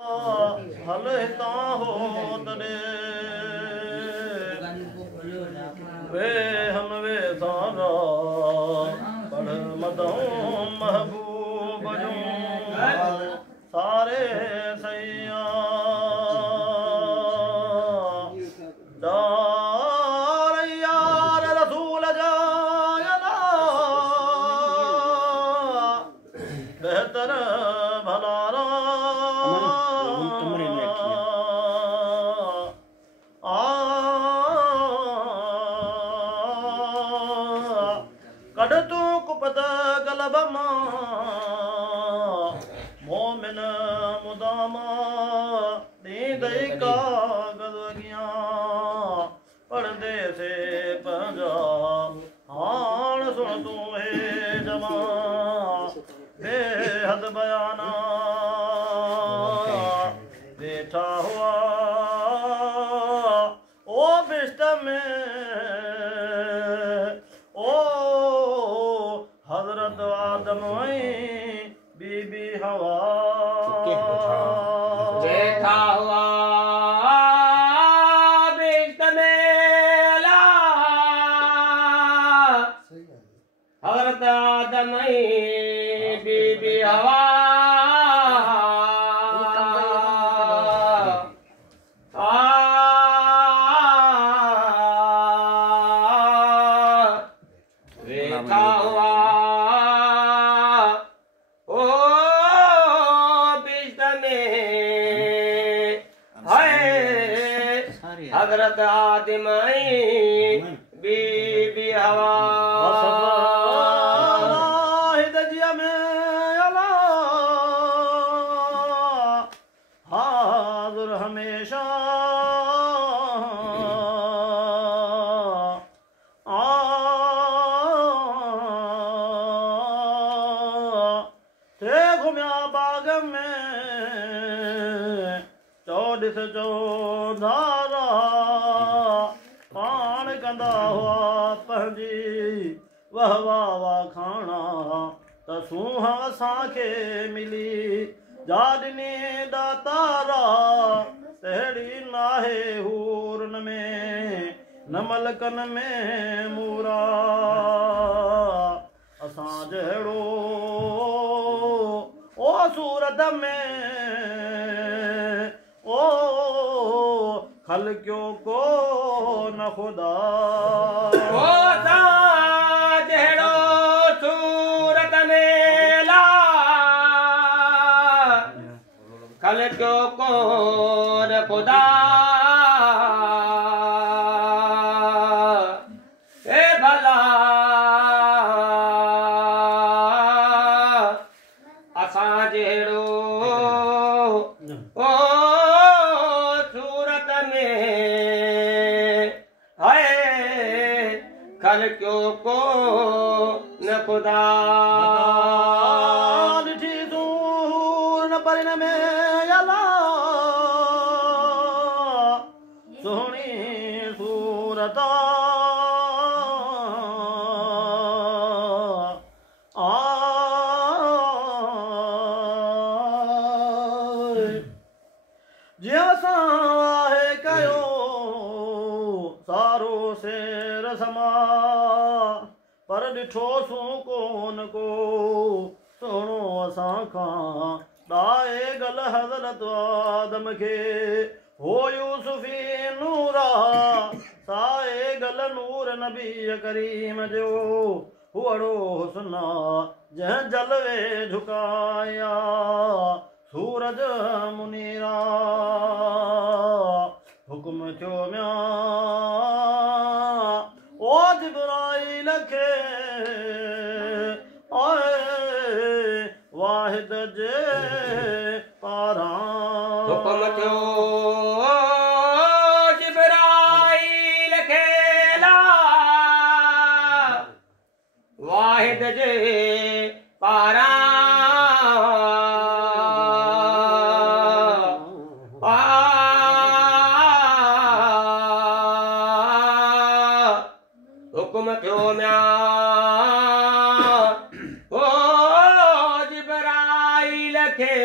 हल हितां हो तॾे वे हम वे सारा पढ़ मदऊं महबूब जूं सारे सैया दार यार रसूल जा बेहतर भलारा कड़ तू कुपत गलब मोमिन मुदामा दीदई कागज वगिया पढ़दे से पंजा हाण सुन तू हे जमा बेहद बयाना बैठा हुआ ओ बिस्त में ओ हजरत आदम बीबी हवा बैठा हुआ बिस्त में ला हजरत आदम बीबी हवा बैठा हुआ ओ बिस्त में है हजरत आदम बीबी हवा हाज़िर हमेशा ते घुमिया बाग में चौॾिस चौधारा पाण कंदा हुआ पंहिंजी वाह वाह वाह खाणा त सूंह असांखे मिली जाॾिनी दातारा तहिड़ी नाहे हूरन में न मलकन में मूरा असां जहिड़ो ओ सूरत में ओ खलकियो को न खुदा ओ असां जहिड़ो सूरत में ला खलकियो को न खुदा ए भला असां जहिड़ो ओ सूरत में है खलकियो को न खुदा ॾिठी दूर न परिन में अला सुहिणी सूरत जीअं असां आहे कयो सारो सेर समा पर ॾिठोसूं कोन को सुहिणो असां खां ॾाए गल हज़रत आदम खे हो यूसुफ़ी नूरा साए गल नूर नबी करीम जो हुअड़ो हुस्ना जंहिं जलवे झुकाया सूरज मुनीरा हुकुम थियो म्या ओ जिब्राइल खे आए वाहिद जे पारां हुकुम थियो जिब्राइल खे ला वाहिद जे पारां हुकुम थियो म्या ओ जिब्राइल खे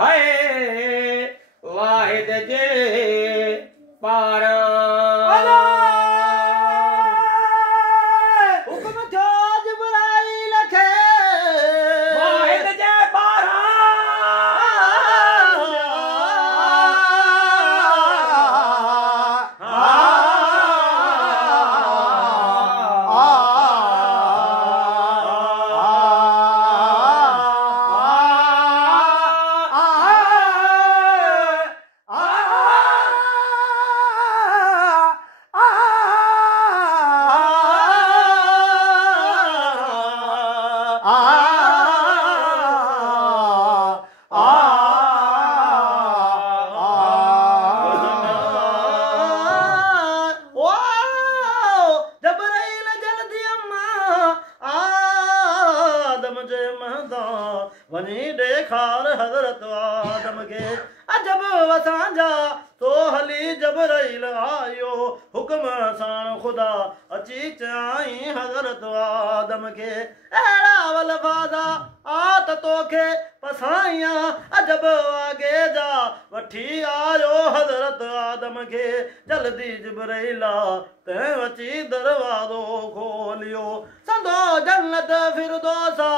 है वाहिद जे पारां हुक्म थियो जिब्राइल खे वाहिद जे पारां वञी ॾेखार हज़रत आदम खे अजब असांजा तो हली जबराइल आयो हुक्म सां ख़ुदा अची चयाईं हज़रत आदम खे अहिड़ा वलफाज़ा आ त तोखे पसाइयां अजब वागे जा वठी आयो हज़रत आदम खे जल्दी जिब्राइल तैं अची दरवाज़ो खोलियो संदो जन्नत फिरदौसा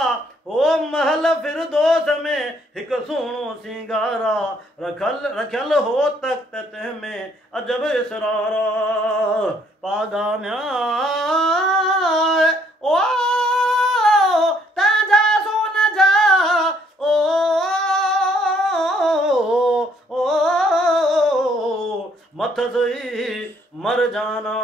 हो महल फिरदौस में हिकु सुहिणो सिंगारा रखियल हो तख़्त तंहिं में अजब इसरारा पागा म्यां ओ तंहिंजा सोन जा ओ मथसई मरजाना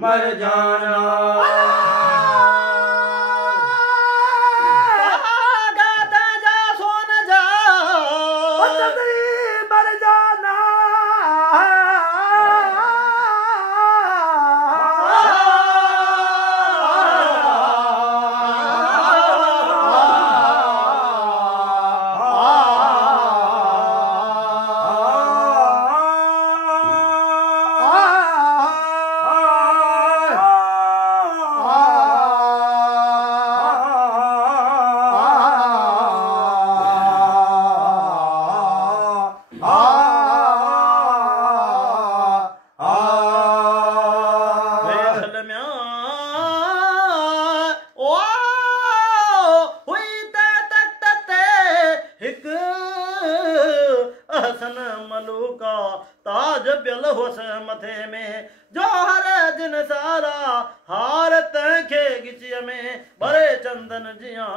मर जाना सोन जा मर जाना ताज पियल हुअसि मथे में जोहर जिन सारा हार तंहिंखे गिचीअ में भरे चंदन जियां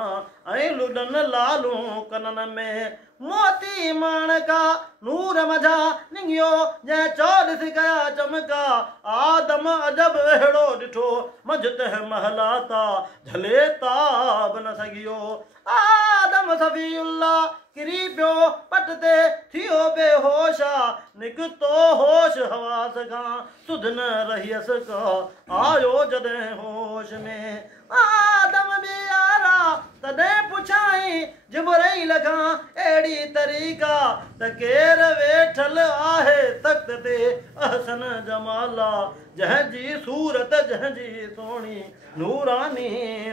ऐं लुडन लालूं कनन में मोती माणका नूर मझा निंगियो जंहिं चौॾिस कया चमका आदम अजब अहिड़ो ॾिठो मंझि तंहिं महलाता झले ताब न सघियो आदम सफ़ीउल्लाह किरी पियो पट ते थियो बेहोशा निकितो होश हवास खां सुध न रहियसि का आयो जॾहिं होश में आदम बि यारा तॾहिं पुछाई जिब्राइल खां अहिड़ी तरीक़ा त केरु वेठल आहे तख़्त ते अहसन जमाला जंहिंजी सूरत जंहिंजी सोणी नूरानी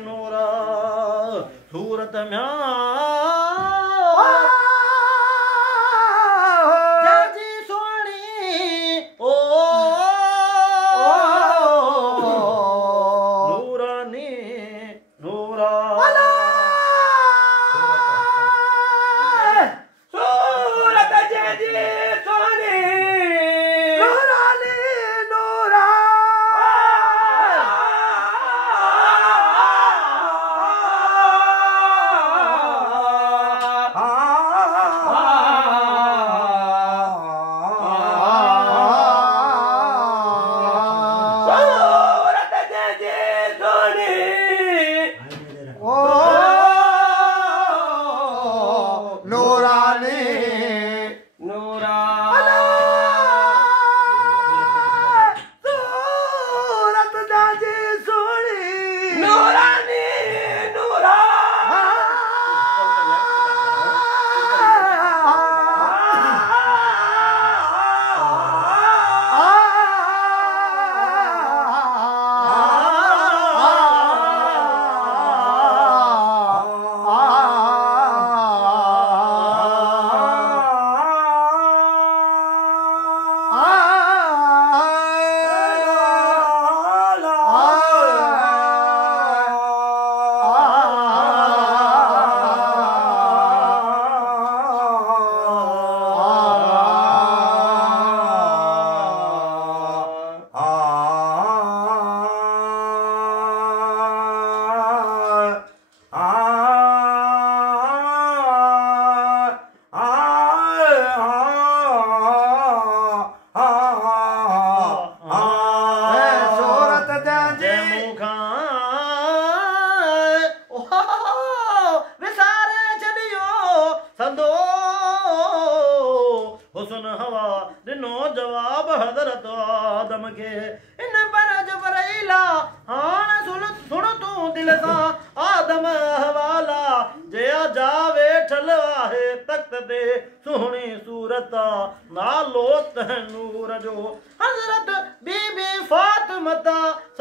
नूरा सूरत म्यां जंहिंजी सोणी ओ नूरानी नूरा सूरत जंहिंजी सोणी नूरानी नूरा वरता नालो तैनूर जो हज़रत बीबी फातिमा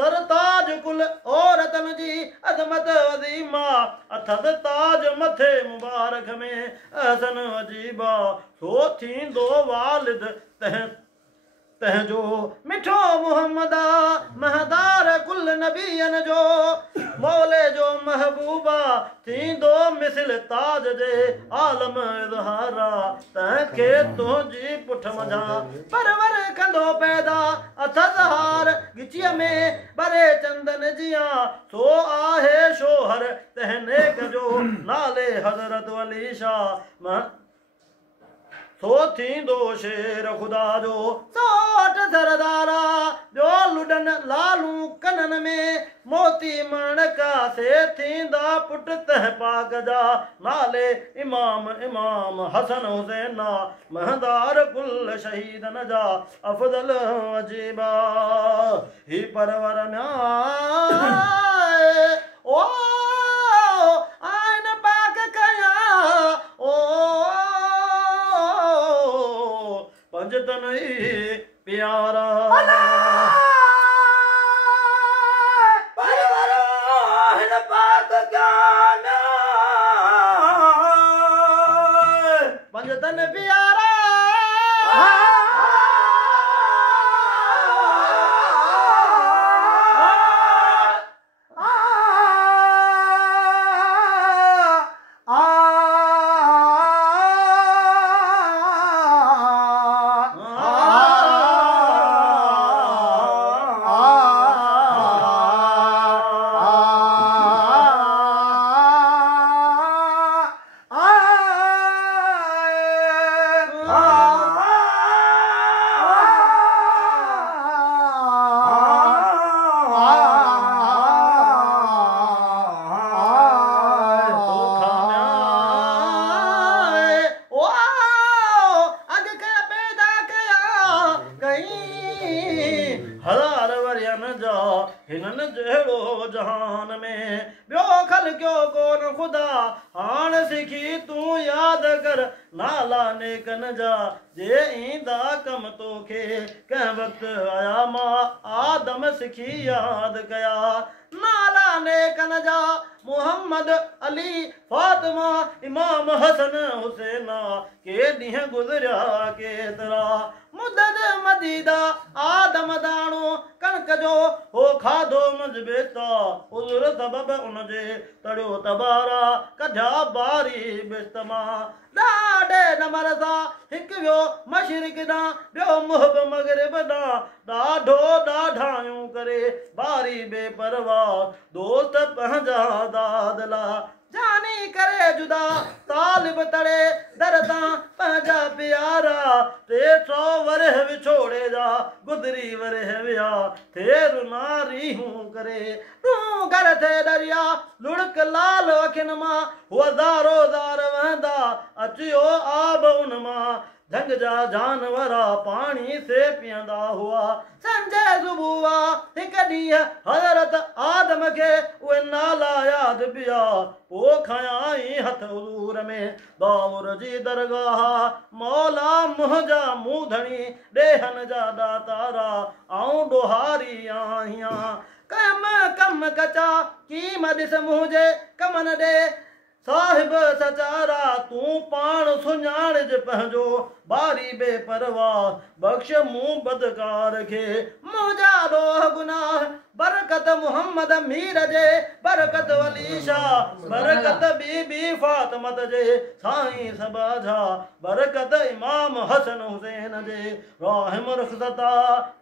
सरताज कुल औरतन जी अज़मत वज़ीमा अथद ताज मथे मुबारक में अहसन अजीबा सो थींदो वालिद तंहिंजो मिठो मुहम्मदा महदार कुल नबियन जो मौले जो महबूबा थींदो मिसल ताज जे आलम इज़हारा तंहिंखे तुंहिंजी पुठ मझा परवर कंदो पैदा अथद हार गिचीअ में बरे चंदन जियां सो आहे शोहर तंहिं जो नाले हज़रत अली शाह सो थींदो शेर ख़ुदा जो सोट सरदारा जो लुडन लालू कनन में मोती मणका से थींदा पुट तह पाक जा नाले इमाम हसन हुसैना महदार कुल शहीदन जा अफजल अजीबा ही परवर में ओ आइन पाक कया ओ पंजतन प्यारा पंजतन प्यारा हिनन जहिड़ो जहान में ॿियो खल क्यों कोन ख़ुदा हाण सिखी तूं यादि कर नाला नेकन जा जे ईंदा कम तोखे कंहिं वक़्तु आया मां आदम सिखी यादि कया नाला नेकन जा मुहम्मद अली फातिमा इमाम हसन हुसैना के ॾींहं गुज़रिया केतिरा मुदद मदीदा आदम दाणो कणक जो हो खाधो मजबेता उज़ुर सबब उनजे तड़ियो तबारा कढिया बारी बिस्तमा ॾाढे नमर सां हिकु वियो मशरिक़ ॾांहुं ॿियो मुहब मग़रिब ॾांहुं ॾाढो ॾाढायूं करे बारी बेपरवाह दोस्त पंहिंजा दादला जानी करे जुदा तालिब तड़े दरदां पंहिंजा प्यारा 300 वरह विछोड़े जा गुदरी वरह विया थे रुनारी हूं करे तूं घर थे दरिया लुड़क लाल अखिन मां हज़ारो ज़ार वहंदा अचियो आब उन मां झंग जा जानवरा पानी से पीअंदा हुआ संजय सुबुआ हिकु ॾींहुं हज़रत आदम खे उहे नाला यादि पिया पोइ खयाई हथ हुज़ूर में दाऊर जी दरगाह मौला मुंहिंजा मूधणी ॾेहन जा दातारा आऊं ॾोहारी आहियां कम कचा कीम ॾिस मुंहिंजे कमन ॾे साहिब सचारा तूं पाण सुञाणज पंहिंजो बारी बेपरवाह बख़्श मूं बदकार खे मुंहिंजा ॾोह गुनाह बरकत मुहम्मद मीर जे बरकत वली शाह बरकत बीबी फातिमत जे साईं सबा जा बरकत इमाम हसन हुसैन जे राहिम रुख़सता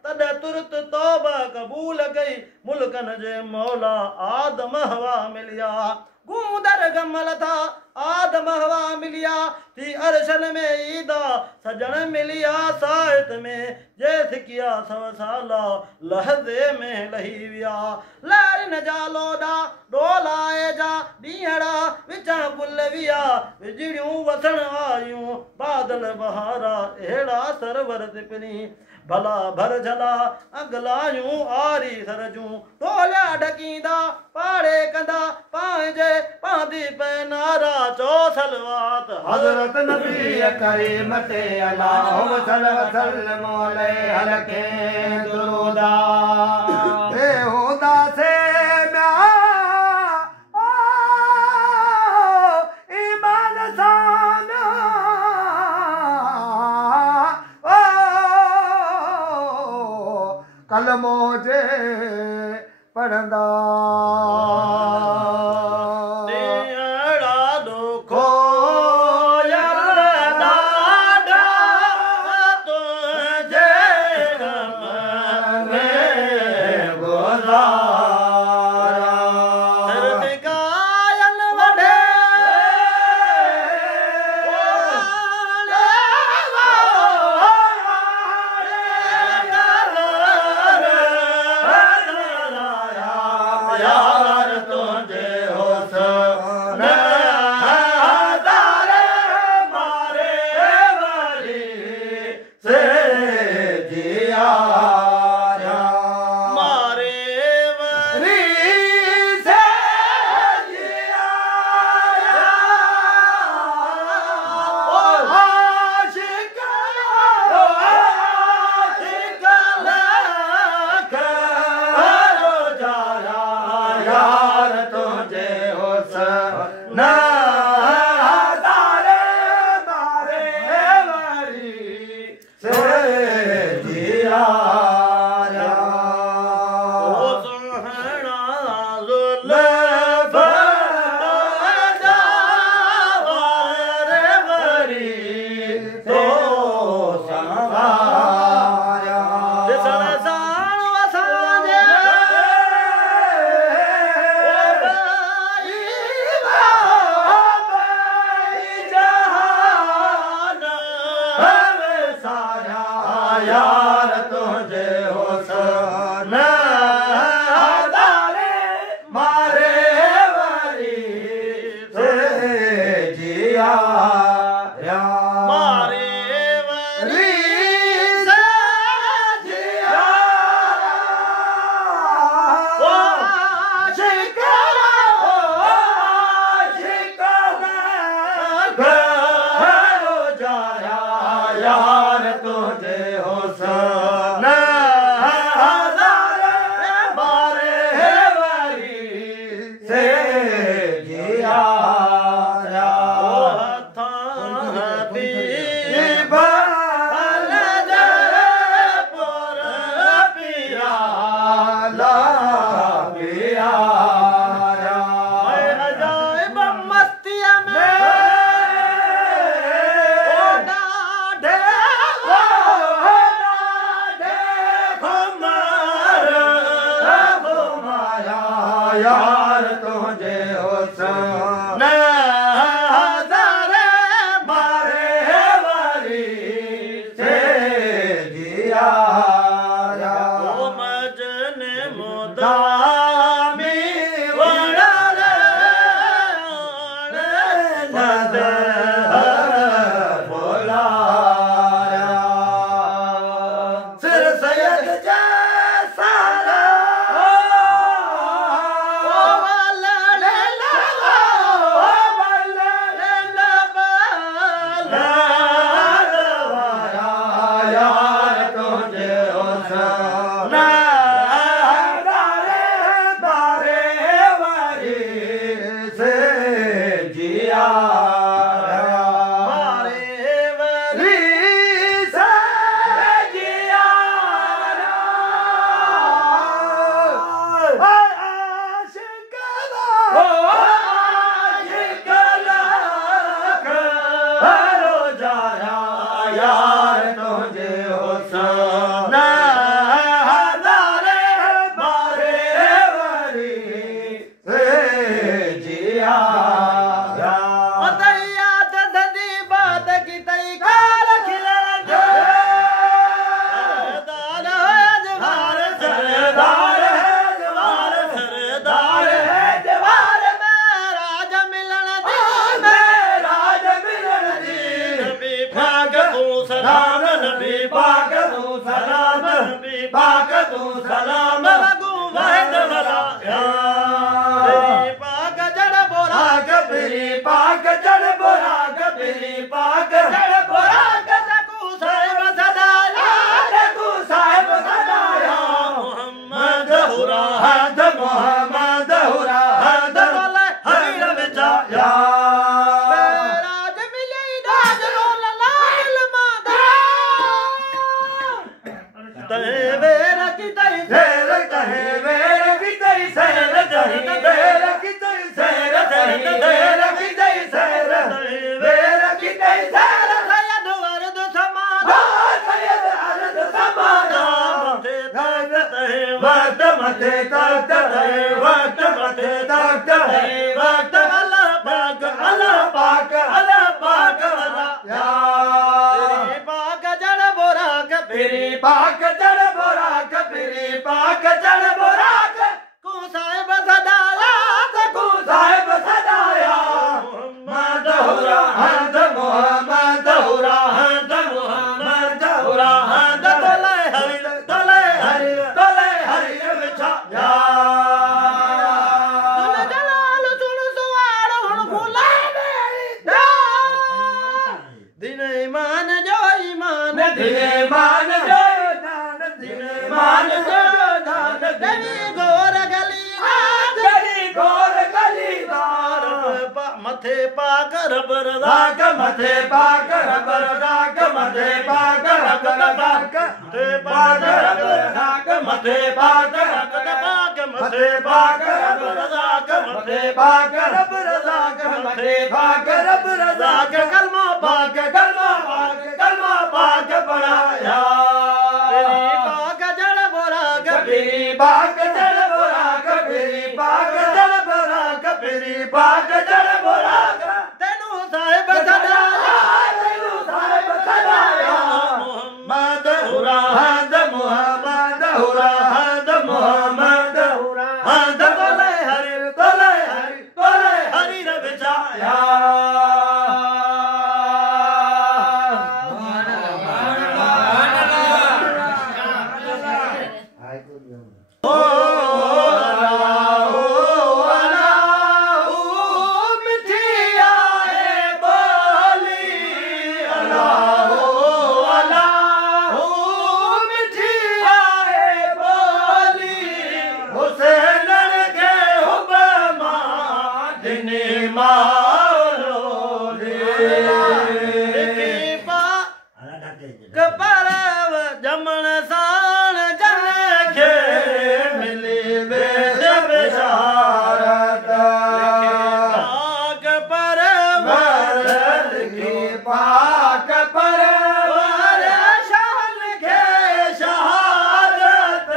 तॾहिं तुरत तौबा क़बूल कई मुल्कन जे मौला आदम हवा मिलिया गूंदर गमल था आदम हवा मिलिया थी अरशन में ईदा सजन मिलिया साहित में जैसे किया 100 साला लहज़े में लही विया लारी इन जा लोॾा डोलाए जा ॾींहड़ा विचां गुल विया विजड़ियूं वसण आयूं बादल बहारा अहिड़ा सरवर तिपनी भला भर झला अगलायूं आरी सरजूं टोलिया ढकींदा पाड़े कंदा पंहिंजे पांदी पे नारा चो सलवात हज़रत नबी करीम ते अल्लाह वसल मौले हलके दुरूदा बेहुदा से ईमान साना कलमो जे पढ़ंदा वक्त वक्त मथे तख्त वक्त अल्लाह पाक अल्लाह पाक अल्लाह पाक या तेरी पाक जड़ बोराक फिरी पाक चढ़ बोराक फिरी पाक चढ़ बोराक को साहिब सदाया को साहिब सदाया मोहम्मद हुरा हंद मोहम्मद हुरा हंद मोहम्मद हुरा हंद तले हरि तले हरि तले हरि विछा या तुम जलाल सुन सवार हुन फुला दिन ईमान जो ईमान दिने मान जो दान दिने मान जो दान गली गोर गली गली गोर गली दार मथे पाक रब रजा राग मथे पाक रब राग मथे पाक रब राग मथे पाक रब राग मथे पाक रब राग मथे पाक रब राग मथे पाक रब राग कलमा पाक पढ़ाया तेरी पाक जड़ बोराक कबीरी पाक जड़ बोराक कबीरी पाक जड़ बोराक कबीरी पाक जड़ बोराक तेनू साहिब सदाया तेनू साहिब सदाया मोहम्मद हुरा हंद मोहम्मद हुरा हंद मोहम्मद हुरा हंद तले हरि हरि रब छाया कपरव जमन साण जन खे मिली वेद बिशारत पाक परवर लिखी पाक परवर शान के शहादत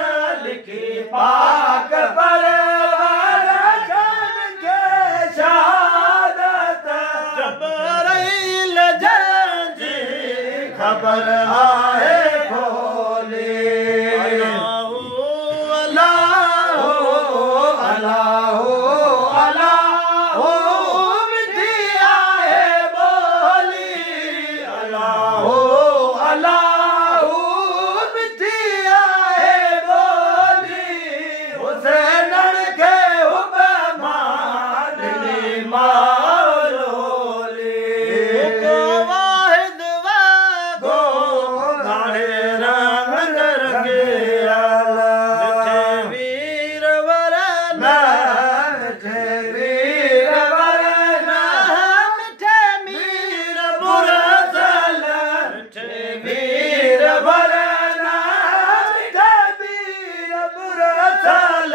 लिखी पाक परवर शान के शहादत जबराइल जंजी खबर आए खोली अल्लाह अल्लाह अल्लाह मिठी आए बोली अल्लाह अल्लाह मिठी आए बोली हुसैन के हुक्म दिली मारोली को वाहिद गो गाने रंग रंगे मिठे वीर वरन मिठे वीर वरना मिठे मीर मुरसल मिठे वीर वरना मिठे वीर मुरसल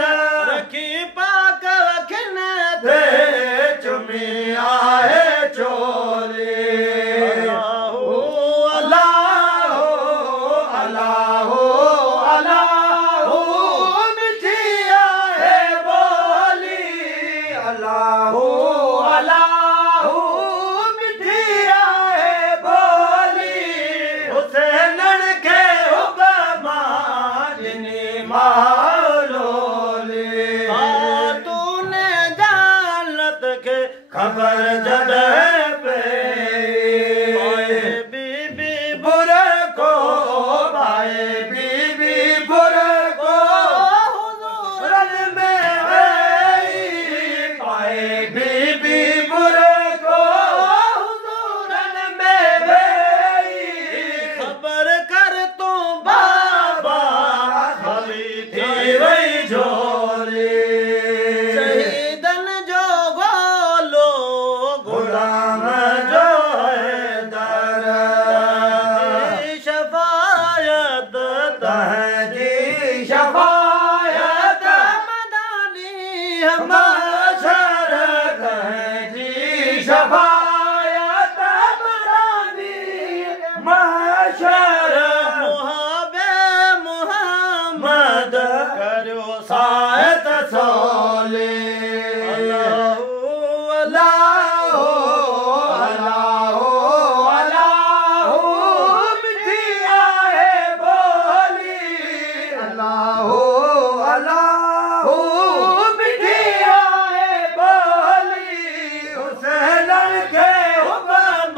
रखी पाक वखन दे चुमी आए चोली अल्लाह अल्लाह अल्लाह मिठी आए बोली अल्लाह अल्लाह मिठी आए बोली हुसैन के हुक्म जिनी मालोली तूने जानत के खबर जड़े पे बीबी बुरे को पाए बीबी बुरे को रन में गई पाए बीबी बुरे को रन में गई खबर कर तू बाबा खाली थी वही झोली शहीदन जो गोलो गुलाम जो है दर शफायत तहजी शफायत मदानी माशर तहजी शफायत मरानी माशर मुहाबे मुहम्मद मद करो सायत रोले अल्लाह अल्लाह अल्लाह अल्लाह मिठी आए बोली अल्लाह अल्लाह मिठी आए बोली हुसैन के हुक्म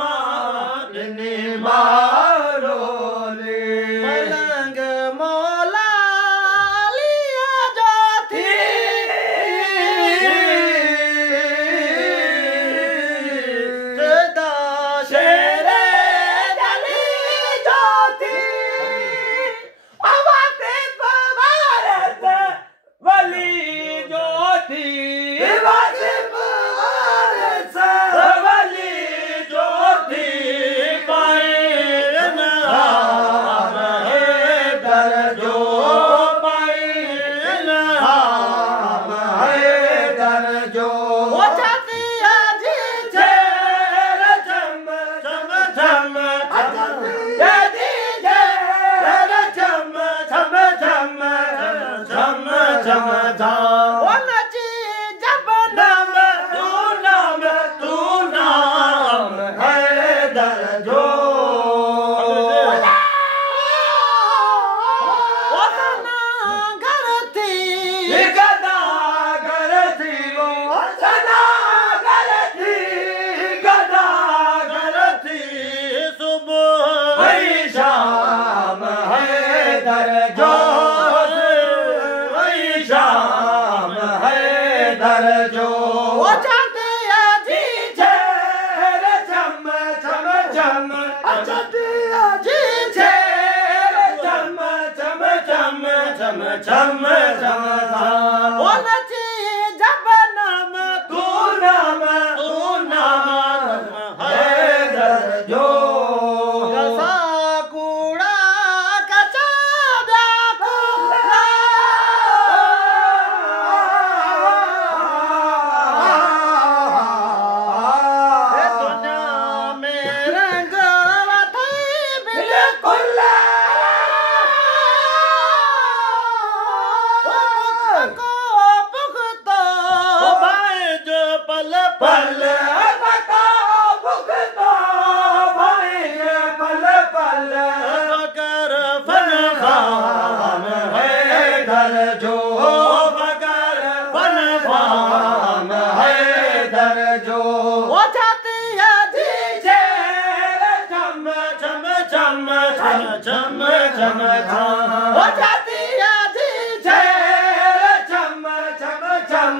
ने मारोले पलंग मौला लिया जो थी सदा शेरे जली जोती आवाज़े भारत वली ज्योति आवाज़े भारत वली ज्योति पाए नाम है दर जो पाए नाम है दर जो वो जाती अजी चेर चम चम चम यदि चेर चम चम चम चम चम चम वो नची जब नाम तू नाम है दर जो वो तना घर थी गदा करती वो सना करती गदा करती सुबह वही शाम है दर जो वही शाम है दर जो वो जाते अजी चेर चम चम चम अचती जी चेर चम चम चम चम चम चम वो नची जब नाम तू नाम है दर जो कसा कूड़ा कचा व्याकुला हे दुनिया में रंग वथई बिल्कुल को पुख्तो भाई जो पल पल बता भुगतो भाई पल पल कर फन खाम है दर जो बगर फन खाम है दर जो वो जाती है जी चेर चम चम चम चम चम चम वो जाती है जी चेर चम चम चम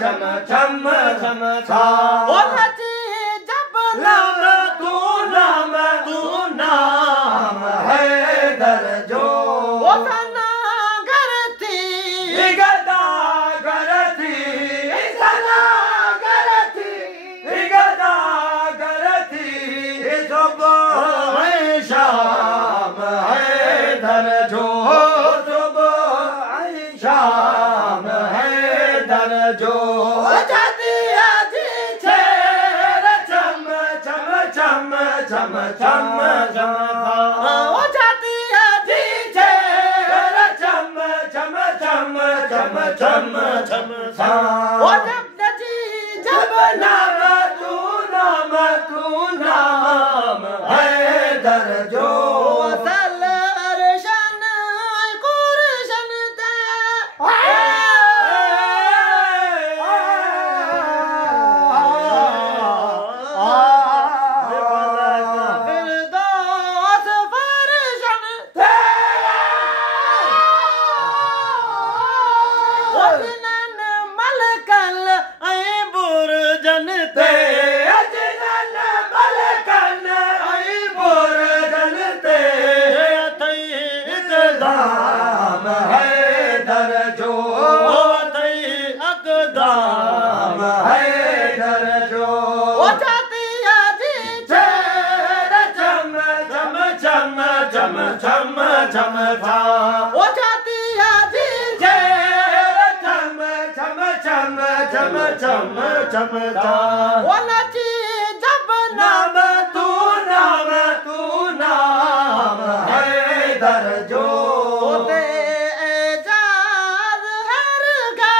चम चम चम वो नची जब नाम तू नाम है दर जो वो तना घर थी गदा करती सना करती गदा करती सुबह है शाम है दर जो सुबह है शाम है दर जो जाती है जी चेर चम चम चम चम चम चम वो जाती है जी चेर चम चम चम चम चम चम वो जब नची जब नाम तू नाम है दर जो सल अरशन कुरशन ते फिरदौस फरशन ते वजनन मलकल ऐ बुरजन ते अजनन मलकन आई बोर जनते अथई इकदाम दाम है दर जो अथई अकदाम दाम है दर जो वो जाती है जी चेर चम चम चम चम चम चम था वो जाती है जी चेर चम चम चम चम चम चम था वो नची जब नाम नाम तू नाम है दर जो होते एजाज हर गा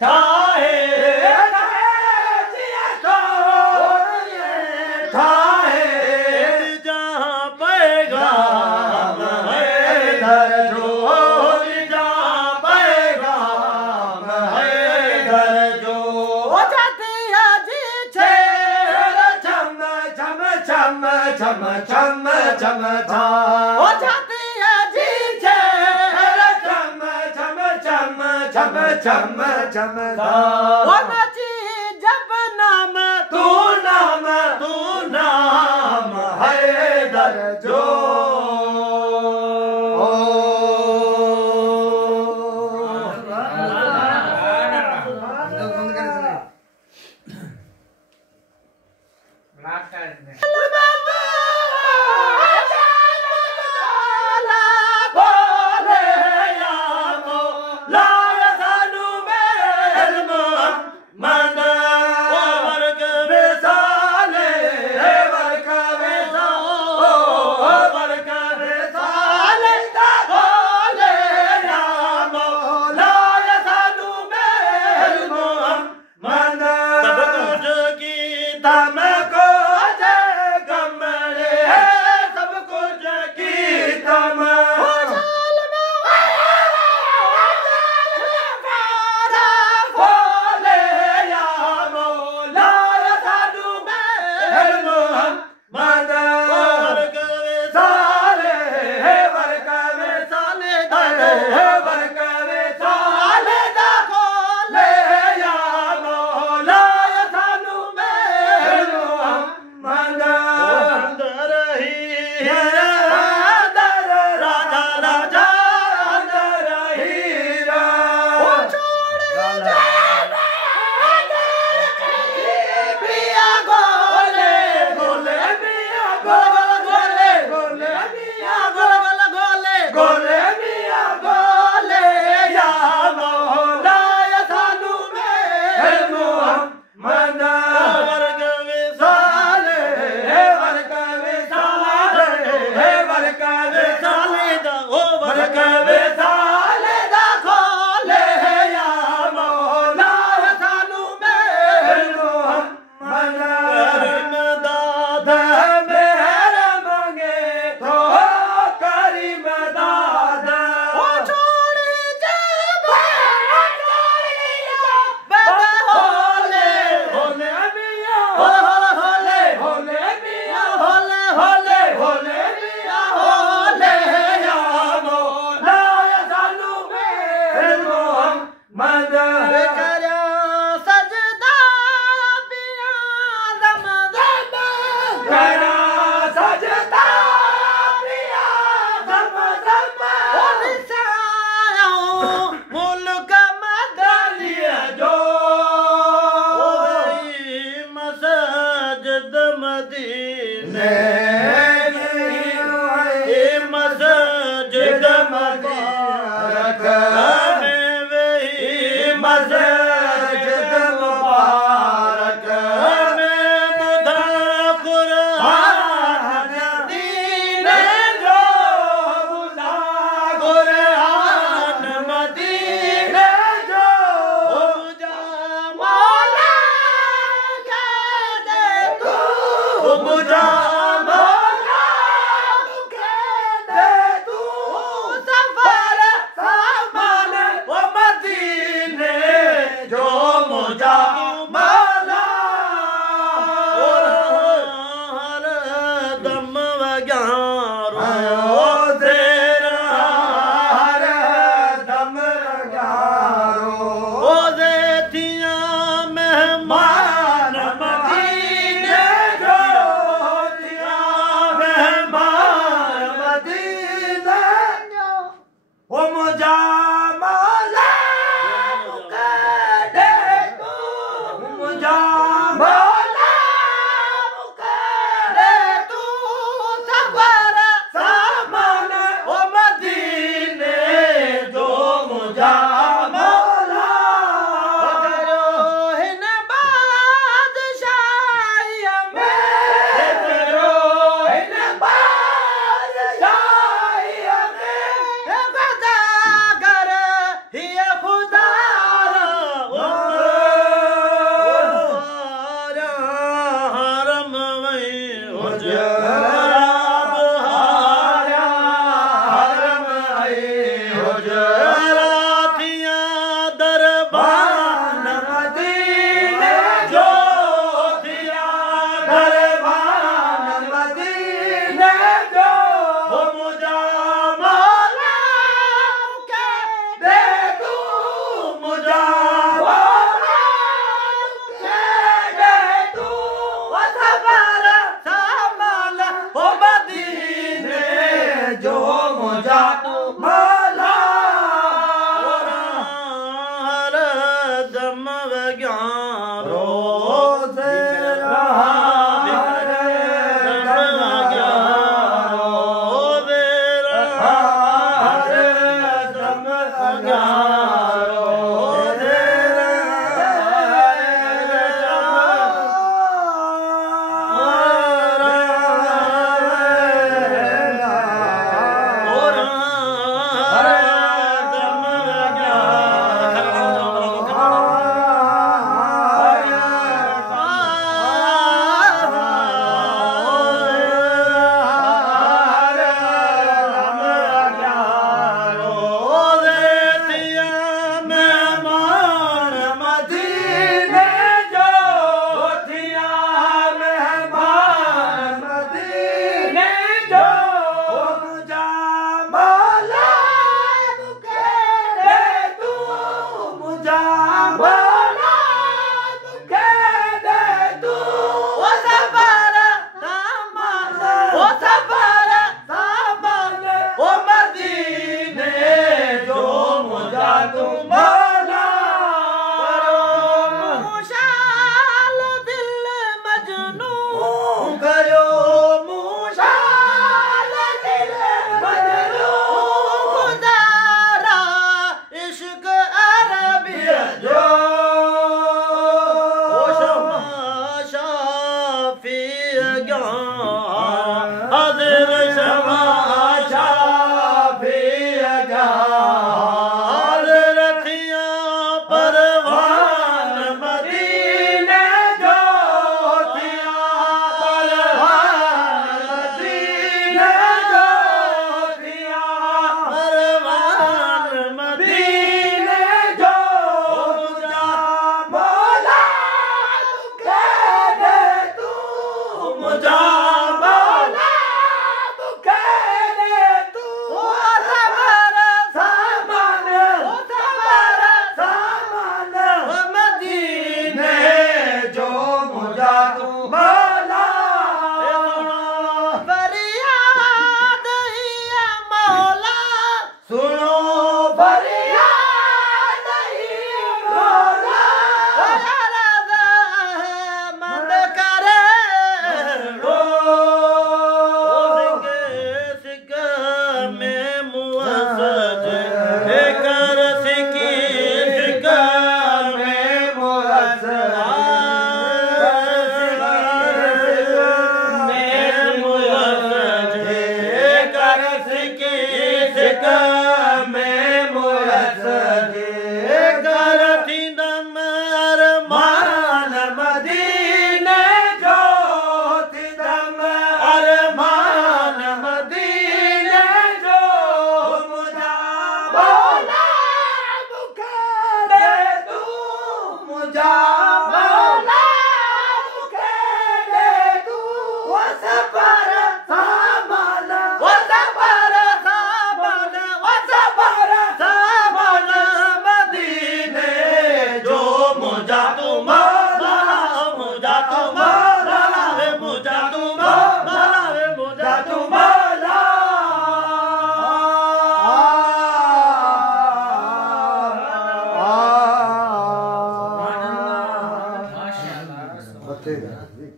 ठाहे ठाहे जहाँ पैगाम हैदर जो जहाँ पैगाम हैदर जो जाती है जी छे छम छम छम छम छम छम छा जाती है जी छे छम छम छम छम छम छम नची जब नाम तू नाम हैदर जो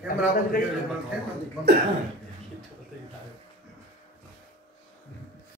कैमरा